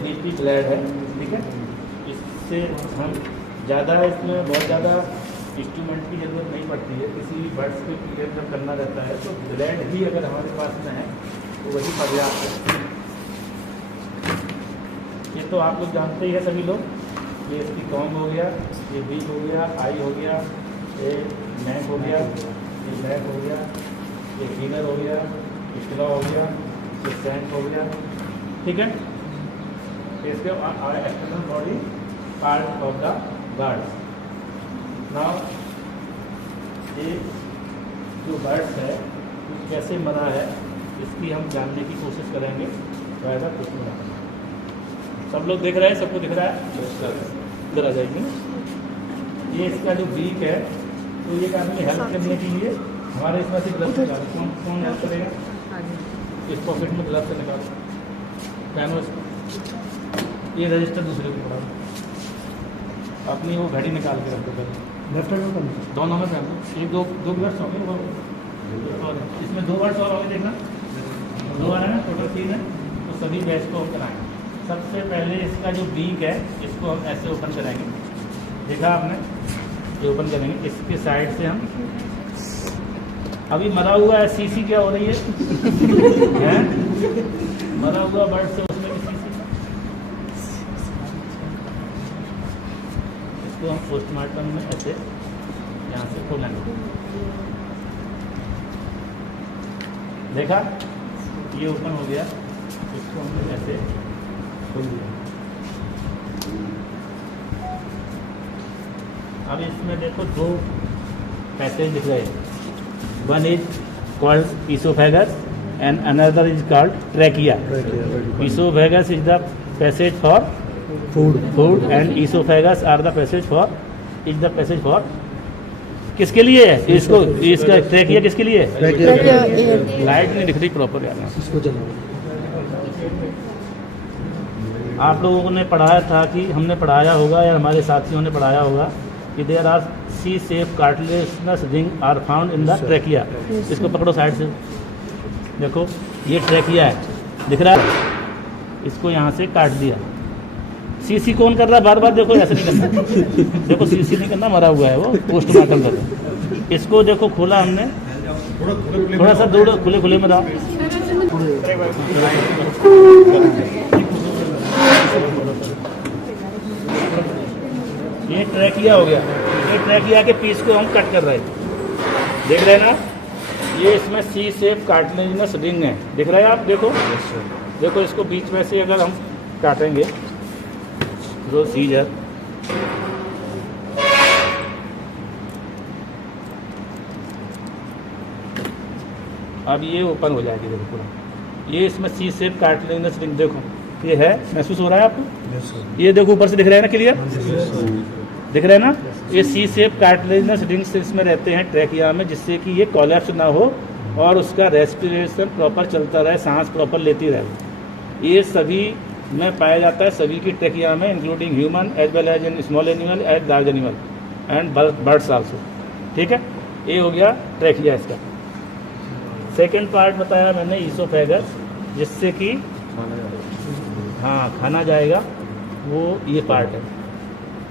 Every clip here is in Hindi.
डीपी ब्लेड है, ठीक है। इससे हम ज़्यादा इसमें बहुत ज़्यादा इंस्ट्रूमेंट की ज़रूरत नहीं पड़ती है। किसी भी बर्ड्स को क्लियर जब करना रहता है तो ब्लेड ही अगर हमारे पास में है तो वही पर्याप्त है। ये तो आप लोग जानते ही है सभी लोग। ये इसकी कॉम्ब हो गया, ये बीक हो गया, आई हो गया, ये नेक हो गया, ये बैक हो गया, ये फिगर हो गया, ये क्लॉ हो गया, ये सैंक हो गया, ठीक है। इसके external body part of the birds. Now ये जो बर्ड्स है कैसे मरा है इसकी हम जानने की कोशिश करेंगे। फायदा कुछ नहीं। सब लोग देख रहे हैं, सबको दिख रहा है? इधर आ जाइए। ये इसका जो बीक है तो ये काम में हेल्प करने के लिए हमारे इसमें से ग्लव्स निकालो। कौन हेल्प करेगा? इस पॉकेट में ग्लव्स से निकालो, पहनो इसको। ये रजिस्टर दूसरे को पड़ा, अपनी वो घड़ी निकाल के रखो पहले। लेफ्ट हैंड में दोनों में पहन लो। एक दो ग्लव्स होंगे और इसमें 2 वर्ड्स और होंगे, देखना 2 आ रहे हैं, टोटल 3 है। तो सभी बैच को हम कराएंगे। सबसे पहले इसका जो बीक है इसको हम ऐसे ओपन कराएंगे, देखा आपने? ये ओपन करेंगे, इसके साइड से हम अभी मरा हुआ है सीसी क्या हो रही है? मरा हुआ बर्ड से उसमें भी सीसी। इसको हम पोस्टमार्टम में ऐसे यहाँ से खोलेंगे, देखा? ये ओपन हो गया, इसको हम ऐसे खोल दिया। अब इसमें देखो 2 पैसेज दिख रहे हैं। One is called esophagus and another is called trachea. Esophagus is the passage for food and esophagus are the passage for किसके लिए है? इसको इसका ट्रैकिया किसके लिए है? लाइट नहीं दिख रही प्रॉपर यार। इसको जलाओ। आप लोगों ने पढ़ाया था कि हमने पढ़ाया होगा या हमारे साथियों ने पढ़ाया होगा कि there are C shape cartilaginous ring are found in the trachea. इसको पकड़ो साइड से, देखो ये ट्रैकिया है, दिख रहा है? इसको यहाँ से काट दिया। सीसी कौन कर रहा है? बार बार देखो, ऐसे नहीं करना। देखो सीसी नहीं करना, मरा हुआ है वो, पोस्टमार्टम कर रहा है। इसको देखो खोला हमने, थोड़ा सा दूर खुले में रहा। ये ट्रैकिया हो गया। ये ट्रैकिया के पीस को हम कट कर रहे हैं, देख रहे हैं ना? ये इसमें सी शेप कार्टिलेजनस रिंग है, दिख रहा है आप? देखो देखो इसको बीच में से अगर हम काटेंगे तो सीजर, अब ये ओपन हो जाएगी। देखो पूरा ये इसमें सी शेप कार्टिलेजनस रिंग, देखो ये है, महसूस हो रहा है आपको? ये देखो ऊपर से दिख रहा है ना, क्लियर दिख रहा है ना? ये सी शेप कार्टिलेजनस रिंग्स इसमें रहते हैं ट्रैकिया में, जिससे कि ये कोलैप्स ना हो और उसका रेस्पिरेशन प्रॉपर चलता रहे, सांस प्रॉपर लेती रहे। ये सभी में पाया जाता है, सभी की ट्रैकिया में, including human as well as in small animal as large animal and birds also, ठीक है। ये हो गया ट्रैकिया इसका। सेकेंड पार्ट बताया मैंने ईसोफेगस, जिससे कि हाँ खाना जाएगा, वो ये पार्ट है।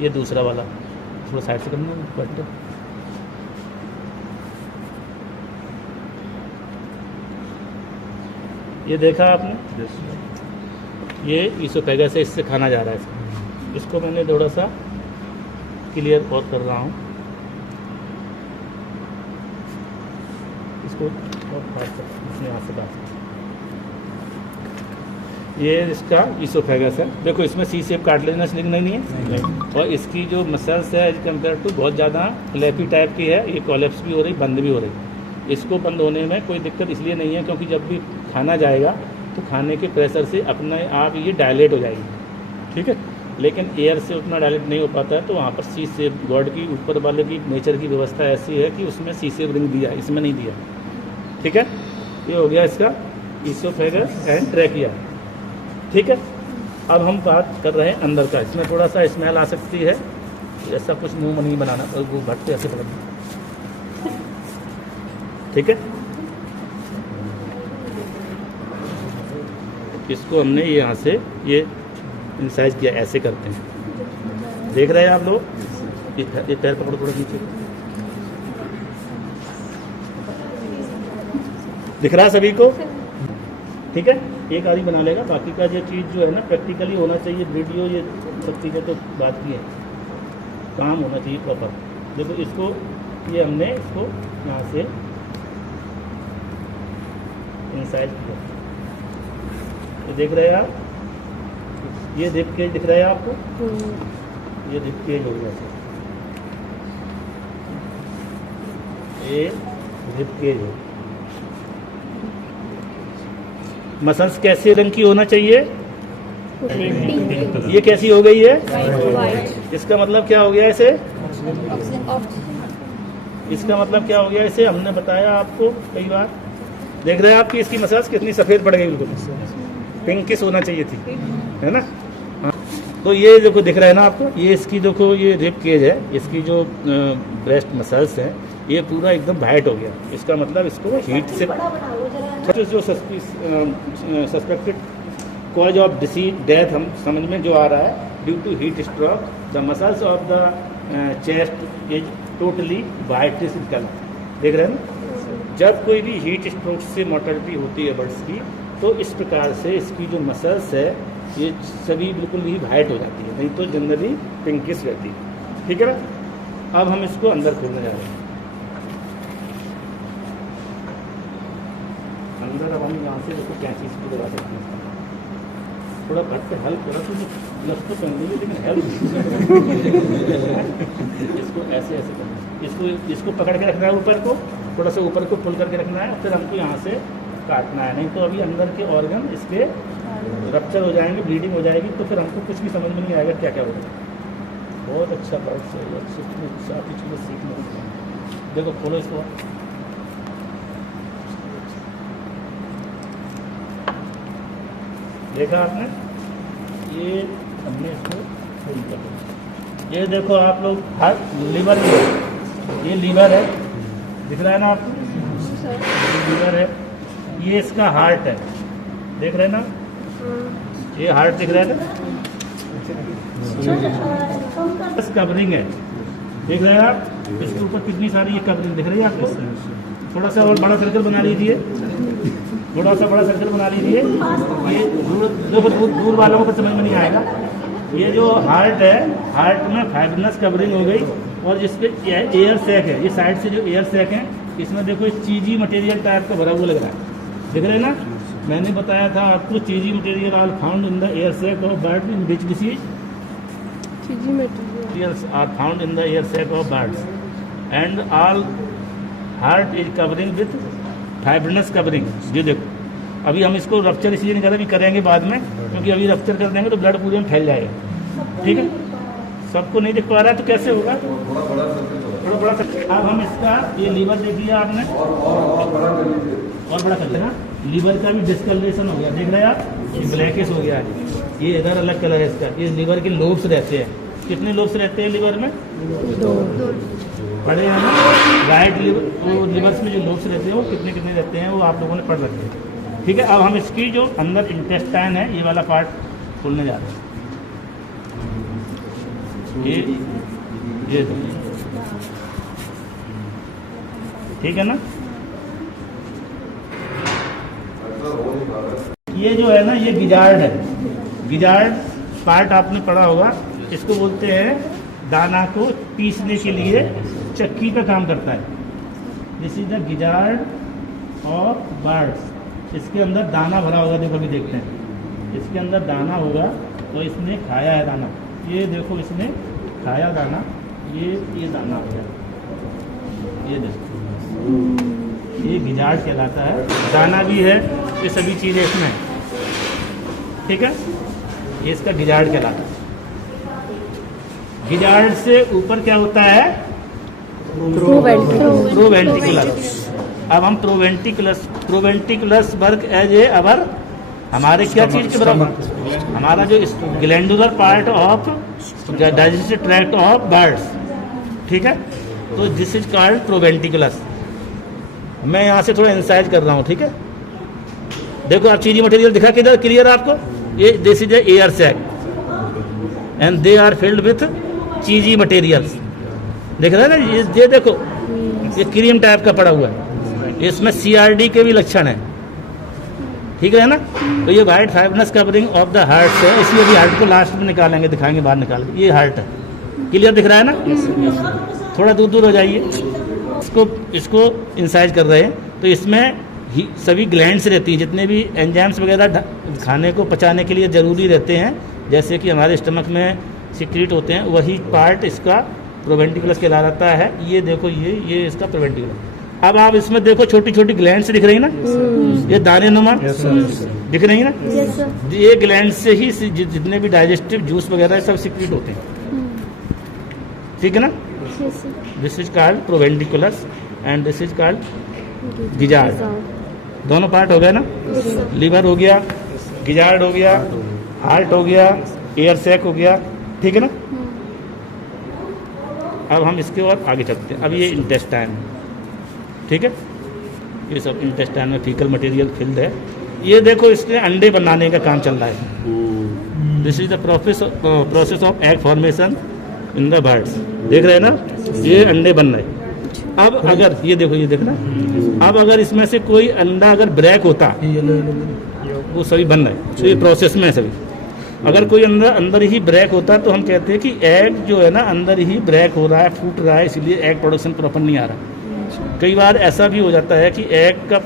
ये दूसरा वाला थोड़ा साइड से करना बट ये देखा आपने? ये ईसोफेगस है, इससे खाना जा रहा है। इसको मैंने थोड़ा सा क्लियर और कर रहा हूँ, इसको इसमें यहाँ से बात। ये इसका ईसोफेगस है, देखो इसमें सी शेप कार्टिलेजनस रिंग नहीं है और इसकी जो मसल्स है एज कम्पेयर टू बहुत ज़्यादा फ्लैपी टाइप की है। ये कोलैप्स भी हो रही, बंद भी हो रही। इसको बंद होने में कोई दिक्कत इसलिए नहीं है क्योंकि जब भी खाना जाएगा तो खाने के प्रेशर से अपने आप ये डायलेट हो जाएगी, ठीक है। लेकिन एयर से उतना डायलेट नहीं हो पाता है, तो वहाँ पर सी शेप, गॉड की ऊपर वाले की नेचर की व्यवस्था ऐसी है कि उसमें सी शेप रिंग दिया, इसमें नहीं दिया, ठीक है। ये हो गया इसका ईसोफेगस एंड ट्रैकिया, ठीक है। अब हम बात कर रहे हैं अंदर का। इसमें थोड़ा सा स्मेल आ सकती है, ऐसा कुछ मुंह में नहीं बनाना, और वो भट्टे ऐसे पकड़, ठीक है। इसको हमने यहाँ से ये इंसाइज किया, ऐसे करते हैं। देख रहे हैं आप लोग? ये पैर पकड़ो थोड़ा नीचे, दिख रहा है सभी को? ठीक है, एक आदमी बना लेगा, बाकी का ये चीज़ जो है ना प्रैक्टिकली होना चाहिए। वीडियो ये सब चीज़ें तो बात की है, काम होना चाहिए प्रॉपर। देखो इसको, ये हमने इसको यहाँ से इंसाइड किया, तो देख रहे हैं आप, ये रिब केज दिख रहा है आपको? ये रिब केज हो गया, ये रिब केज हो। मसल्स कैसे रंग की होना चाहिए? ये कैसी हो गई है? इसका मतलब क्या हो गया इसे? इसका मतलब क्या हो गया इसे? हमने बताया आपको कई बार। देख रहे हैं आप कि इसकी मसाज कितनी सफ़ेद पड़ गई, बिल्कुल पिंकिश होना चाहिए थी, है ना? हाँ। तो ये देखो दिख रहा है ना आपको, ये इसकी देखो, ये रिब केज है, इसकी जो ब्रेस्ट मसल्स हैं ये पूरा एकदम वाइट हो गया। इसका मतलब इसको हीट से जो suspected cause of disease death हम समझ में जो आ रहा है, due to heat stroke the muscles of the chest is totally whitish in colour. देख रहे हैं ना? जब कोई भी हीट स्ट्रोक से मोर्टेलिटी होती है बर्ड्स की, तो इस प्रकार से इसकी जो मसल्स है ये सभी बिल्कुल ही वाइट हो जाती है, नहीं तो जनरली पिंकिश रहती है। ठीक है ना? अब हम इसको अंदर खोलने जा रहे हैं। अंदर अब हम यहाँ से देखो क्या चीज़ को दबा सकते हैं, थोड़ा भट के हेल्प करो, तो ग्लव्स तो पहन लीजिए लेकिन हेल्प इसको ऐसे ऐसे करना है, इसको पकड़ के रखना है, ऊपर को थोड़ा सा ऊपर को पुल करके रखना है, फिर हमको यहाँ से काटना है, नहीं तो अभी अंदर के ऑर्गन इसके रप्चर हो जाएंगे, ब्लीडिंग हो जाएगी, तो फिर हमको कुछ भी समझ में नहीं आएगा क्या क्या होगा। बहुत अच्छा पार्ट है, अच्छी चीज़ें सीखने को मिलेंगी। देखो खोलो इसको, देखा आपने? ये हमने इसको खोल कर दिया। ये देखो आप लोग, हर लीवर है, ये लीवर है, दिख रहा है ना आपको? ये लीवर है, ये इसका हार्ट है, देख रहे हैं ना? ये हार्ट दिख रहा है ना? कवरिंग है, देख रहे हैं आप? इसके ऊपर कितनी सारी ये कवरिंग दिख रही है आपको? थोड़ा सा और बड़ा सर्कल बना लीजिए, थोड़ा सा बड़ा सर्कल बना लीजिए। ये दूर वालों को समझ में नहीं आएगा। ये जो हार्ट है, हार्ट में फाइब्रस कवरिंग हो गई, और जिसपे एयर सैक है, ये साइड से जो एयर सैक है, इसमें देखो चीजी मटेरियल टाइप का भरा हुआ लग रहा है, देख रहे हैं ना? मैंने बताया था आपको, cheesy materials are found in the air sac of bird in which disease? Cheesy materials are found in the air sac of birds and all heart is covering with fibrous covering. ये देखो, अभी हम इसको रप्चर इसलिए नहीं कर रहे, अभी करेंगे बाद में, क्योंकि अभी रप्चर कर देंगे तो ब्लड पूरे में फैल जाएगा। ठीक है, सबको नहीं दिख पा रहा है तो कैसे होगा? थोड़ा बड़ा सर्कल। अब हम इसका, ये लीवर देख लिया आपने, और बड़ा करते ना, लीवर का भी डिस्कलरेशन हो गया, देख रहे हैं आप? ये ब्लैकिश हो गया है, ये इधर अलग कलर है इसका। ये लीवर के लोब्स रहते हैं, कितने लोब्स रहते हैं लीवर में? पढ़े हैं ना? राइट लीवर, वो लिवर्स में जो लोब्स रहते हैं वो कितने कितने रहते हैं, वो आप लोगों ने पढ़ रखे हैं। ठीक है, अब हम इसकी जो अंदर इंटेस्टाइन है, ये वाला पार्ट खोलने जा रहे हैं। ये ठीक है ना? ये जो है ना, ये गिजार्ड है, गिजार्ड पार्ट आपने पढ़ा होगा। इसको बोलते हैं, दाना को पीसने के लिए चक्की का काम करता है। This is the gizzard of birds. इसके अंदर दाना भरा होगा, देखो अभी देखते हैं, इसके अंदर दाना होगा, तो इसने खाया है दाना, ये देखो इसने खाया दाना, ये दाना हो गया, ये देखो, ये गिजार्ड कहलाता है। दाना भी है, ये सभी चीज़ें इसमें, ठीक है, ये इसका गिजार्ड कहलाता है। गिजार्ड से ऊपर क्या होता है? प्रोवेंटिकुलस। अब हम प्रोवेंटिकुलस वर्क एज ए अवर, हमारे क्या चीज के बराबर? हमारा जो glandular part of digestive tract of birds, ठीक है, तो दिस इज कॉल्ड प्रोवेंटिकुलस। मैं यहाँ से थोड़ा इंसाइज कर रहा हूँ, ठीक है। देखो आप चीजी मटेरियल दिखा किधर क्लियर आपको? ये this is air sac, and they are filled with cheesy materials. देख रहे हैं ना, ये देखो, ये क्रीम टाइप का पड़ा हुआ है, इसमें CRD के भी लक्षण है, ठीक है ना। तो ये white fibrous covering of the heart है, इसलिए अभी हार्ट को लास्ट में निकालेंगे, दिखाएंगे बाहर निकाल के। ये हार्ट है, क्लियर दिख रहा है ना। थोड़ा दूर हो जाइए, इसको इंसाइज कर रहे हैं। तो इसमें ही सभी ग्लैंड्स रहती हैं, जितने भी एंजाइम्स वगैरह खाने को पचाने के लिए ज़रूरी रहते हैं, जैसे कि हमारे स्टमक में सिक्रीट होते हैं, वही पार्ट इसका प्रोवेंटिकुलस कहलाता है। ये देखो, ये इसका प्रोवेंटिकुलस। अब आप इसमें देखो, छोटी छोटी ग्लैंड्स दिख रही ना, ये दाने नुमा दिख रही ना, ये ग्लैंड से ही जितने भी डाइजेस्टिव जूस वगैरह सब सिक्रीट होते हैं, ठीक है ना। This is called proventriculus and this is called gizzard. दोनों पार्ट हो गया ना, लीवर हो गया, गिजार्ड हो गया, हार्ट हो गया, एयर सैक हो गया, ठीक है ना। अब हम इसके और आगे चलते हैं। अब ये इंटेस्टाइन, ठीक है, ये सब इंटेस्टाइन में फीकल मटेरियल फिल्ड है। ये देखो, इसके अंडे बनाने का काम चल रहा है। This is the process of egg formation in the birds. देख रहे हैं ना, ये अंडे बन रहे हैं। अब अगर ये देखो, ये देखना, अब अगर इसमें से कोई अंडा अगर ब्रेक होता, वो सभी बन रहे हैं, तो ये प्रोसेस में है सभी। अगर कोई अंदर ही ब्रेक होता तो हम कहते हैं कि एग जो है ना अंदर ही ब्रेक हो रहा है, फूट रहा है, इसलिए एग प्रोडक्शन प्रॉपर नहीं आ रहा। कई बार ऐसा भी हो जाता है कि एग का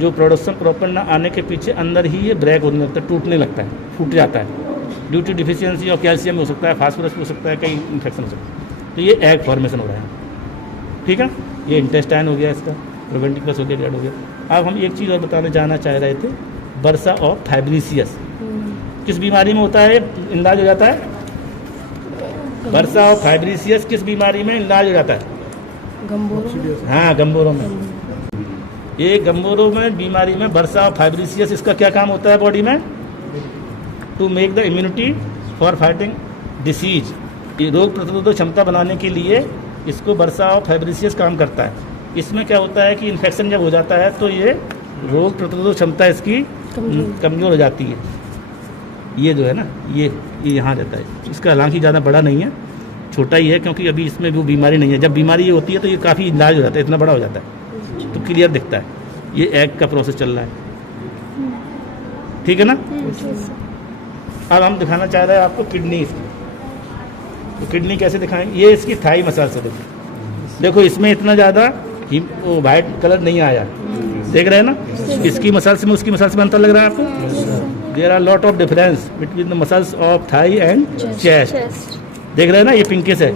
जो प्रोडक्शन प्रॉपर ना आने के पीछे अंदर ही ये ब्रेक होने लगता है, टूटने लगता है, फूट जाता है। Due to deficiency of calcium हो सकता है, फास्फोरस हो सकता है, कई इन्फेक्शन हो सकता है, तो ये एग फॉर्मेशन हो रहा है, ठीक है। ये इंटेस्टाइन हो गया, इसका प्रोवेंटिकुलस हो गया, ग्लैंड हो गया। अब हम एक चीज़ और बताने जाना चाह रहे थे, बर्सा ऑफ फाइब्रिसियस किस बीमारी में होता है, इलाज हो जाता है। बर्सा ऑफ फाइब्रिसियस किस बीमारी में इलाज हो जाता है? हाँ, गम्बोरों में। ये गम्बोरों में बीमारी में बर्सा ऑफ फाइब्रिसियस, इसका क्या काम होता है बॉडी में? To make the immunity for fighting disease. ये रोग प्रतिरोधक क्षमता बनाने के लिए इसको बर्सा ऑफ फाइब्रिसियस काम करता है। इसमें क्या होता है कि इन्फेक्शन जब हो जाता है तो ये रोग प्रतिरोधक क्षमता इसकी कमज़ोर हो जाती है। ये जो है ना, ये यहाँ रहता है। इसका हालांकि ज़्यादा बड़ा नहीं है, छोटा ही है, क्योंकि अभी इसमें वो बीमारी नहीं है। जब बीमारी ये होती है तो ये काफ़ी इलाज हो जाता है, इतना बड़ा हो जाता है, तो क्लियर दिखता है। ये एग का प्रोसेस चल रहा है, ठीक है ना। अब हम दिखाना चाह रहे हैं आपको किडनी इसकी। तो किडनी कैसे दिखाएंगे? ये इसकी थाई मसाज से देखो, इसमें इतना ज़्यादा वाइट कलर नहीं आया, देख रहे हैं ना। इसकी मसल से उसकी मसल में अंतर लग रहा है आपको? There are lot of difference between the muscles of thigh and chest. देख रहे हैं ना, ये पिंकिश है,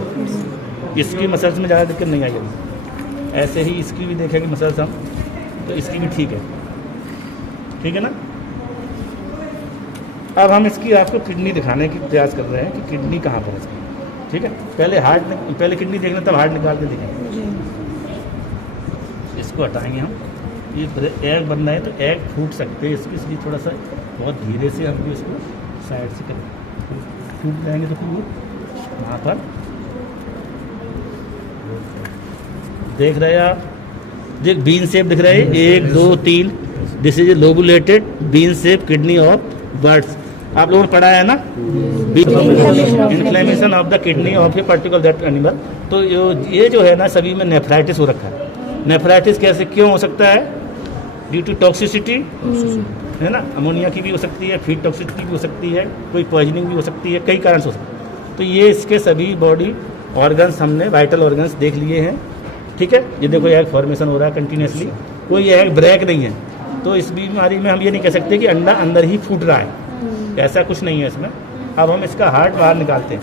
इसकी मसल्स में ज़्यादा दिक्कत नहीं आएगी। ऐसे ही इसकी भी देखेंगे मसल्स हम, तो इसकी भी ठीक है, ठीक है ना। अब हम इसकी आपको किडनी दिखाने की प्रयास कर रहे हैं कि किडनी कहाँ पर है, ठीक है। पहले किडनी देखना, तब हार्ट निकाल के देखेंगे। इसको हटाएंगे हम। ये एग बन रहा है तो एग फूट सकते हैं इसकी, इसलिए थोड़ा सा बहुत धीरे से हम इसको साइड से करें। टूट जाएंगे तो फिर वहाँ पर देख रहे हैं आप, देख बीन शेप दिख रहा है, 1 2 3। This is a lobulated bean shape kidney of birds. आप लोगों ने पढ़ा है ना, inflammation of the kidney of a particular that animal. तो ये जो है ना, सभी में नेफ्राइटिस हो रखा है। नेफ्राइटिस कैसे क्यों हो सकता है? ड्यू टू टॉक्सिसिटी, है ना। अमोनिया की भी हो सकती है, फीड टॉक्सिसिटी भी हो सकती है, कोई पॉइजनिंग भी हो सकती है, कई कारण से हो सकती है। तो ये इसके सभी बॉडी ऑर्गन्स हमने वाइटल ऑर्गन्स देख लिए हैं, ठीक है। ये देखो, एग फॉर्मेशन हो रहा है कंटिन्यूसली, कोई एग ब्रेक नहीं है। तो इस बीमारी में हम ये नहीं कह सकते कि अंडा अंदर ही फूट रहा है, ऐसा कुछ नहीं है इसमें। अब हम इसका हार्ट बाहर निकालते हैं,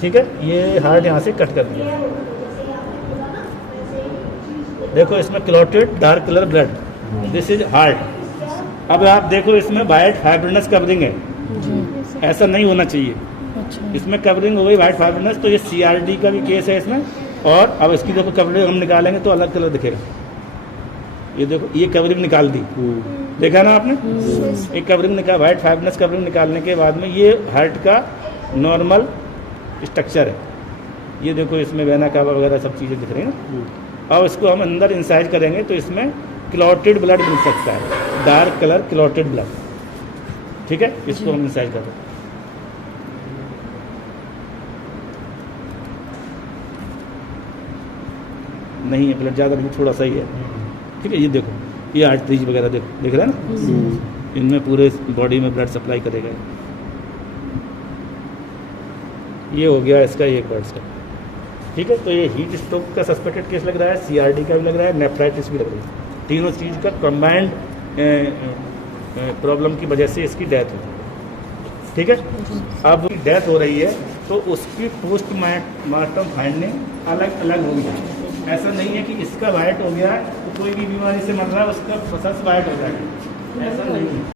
ठीक है। ये हार्ट यहाँ से कट कर दिया, देखो इसमें clotted dark colour blood, this is heart. अब आप देखो, इसमें वाइट फाइब्रिनस कवरिंग है, ऐसा नहीं होना चाहिए। इसमें कवरिंग हो गई वाइट फाइब्रिनस, तो ये CRD का भी केस है इसमें। और अब इसकी देखो कवरिंग हम निकालेंगे तो अलग कलर दिखेगा। ये देखो, ये कवरिंग निकाल दी, देखा ना आपने। एक कवरिंग निकाल, वाइट फाइब्रिनस कवरिंग निकालने के बाद में ये हार्ट का नॉर्मल स्ट्रक्चर है। ये देखो, इसमें वेना कावा वगैरह सब चीज़ें दिख रही हैं ना। और इसको हम अंदर इंसाइज करेंगे तो इसमें क्लॉटेड ब्लड मिल सकता है, डार्क कलर क्लॉटेड ब्लड, ठीक है। इसको हम इंसाइज कर रहे हैं। नहीं है ब्लड ज़्यादा नहीं, थोड़ा सा ही है। ठीक है, ये देखो, ये आर्टरीज वगैरह देखो, दिख रहा है ना, इनमें पूरे बॉडी में ब्लड सप्लाई करेगा। ये हो गया इसका एक बर्ड्स का। ठीक है, तो ये हीट स्ट्रोक का सस्पेक्टेड केस लग रहा है, CRD का भी लग रहा है, नेफ्राइटिस भी लग रही है। तीनों चीज़ का कंबाइंड प्रॉब्लम की वजह से इसकी डेथ हुई। ठीक है, अब डेथ हो रही है तो उसकी पोस्टमार्टम फाइंडिंग अलग अलग होगी। ऐसा नहीं है कि इसका वाइट हो गया तो कोई भी बीमारी से मर रहा है उसका प्रोसेस वाइट हो जाएगा, ऐसा नहीं है।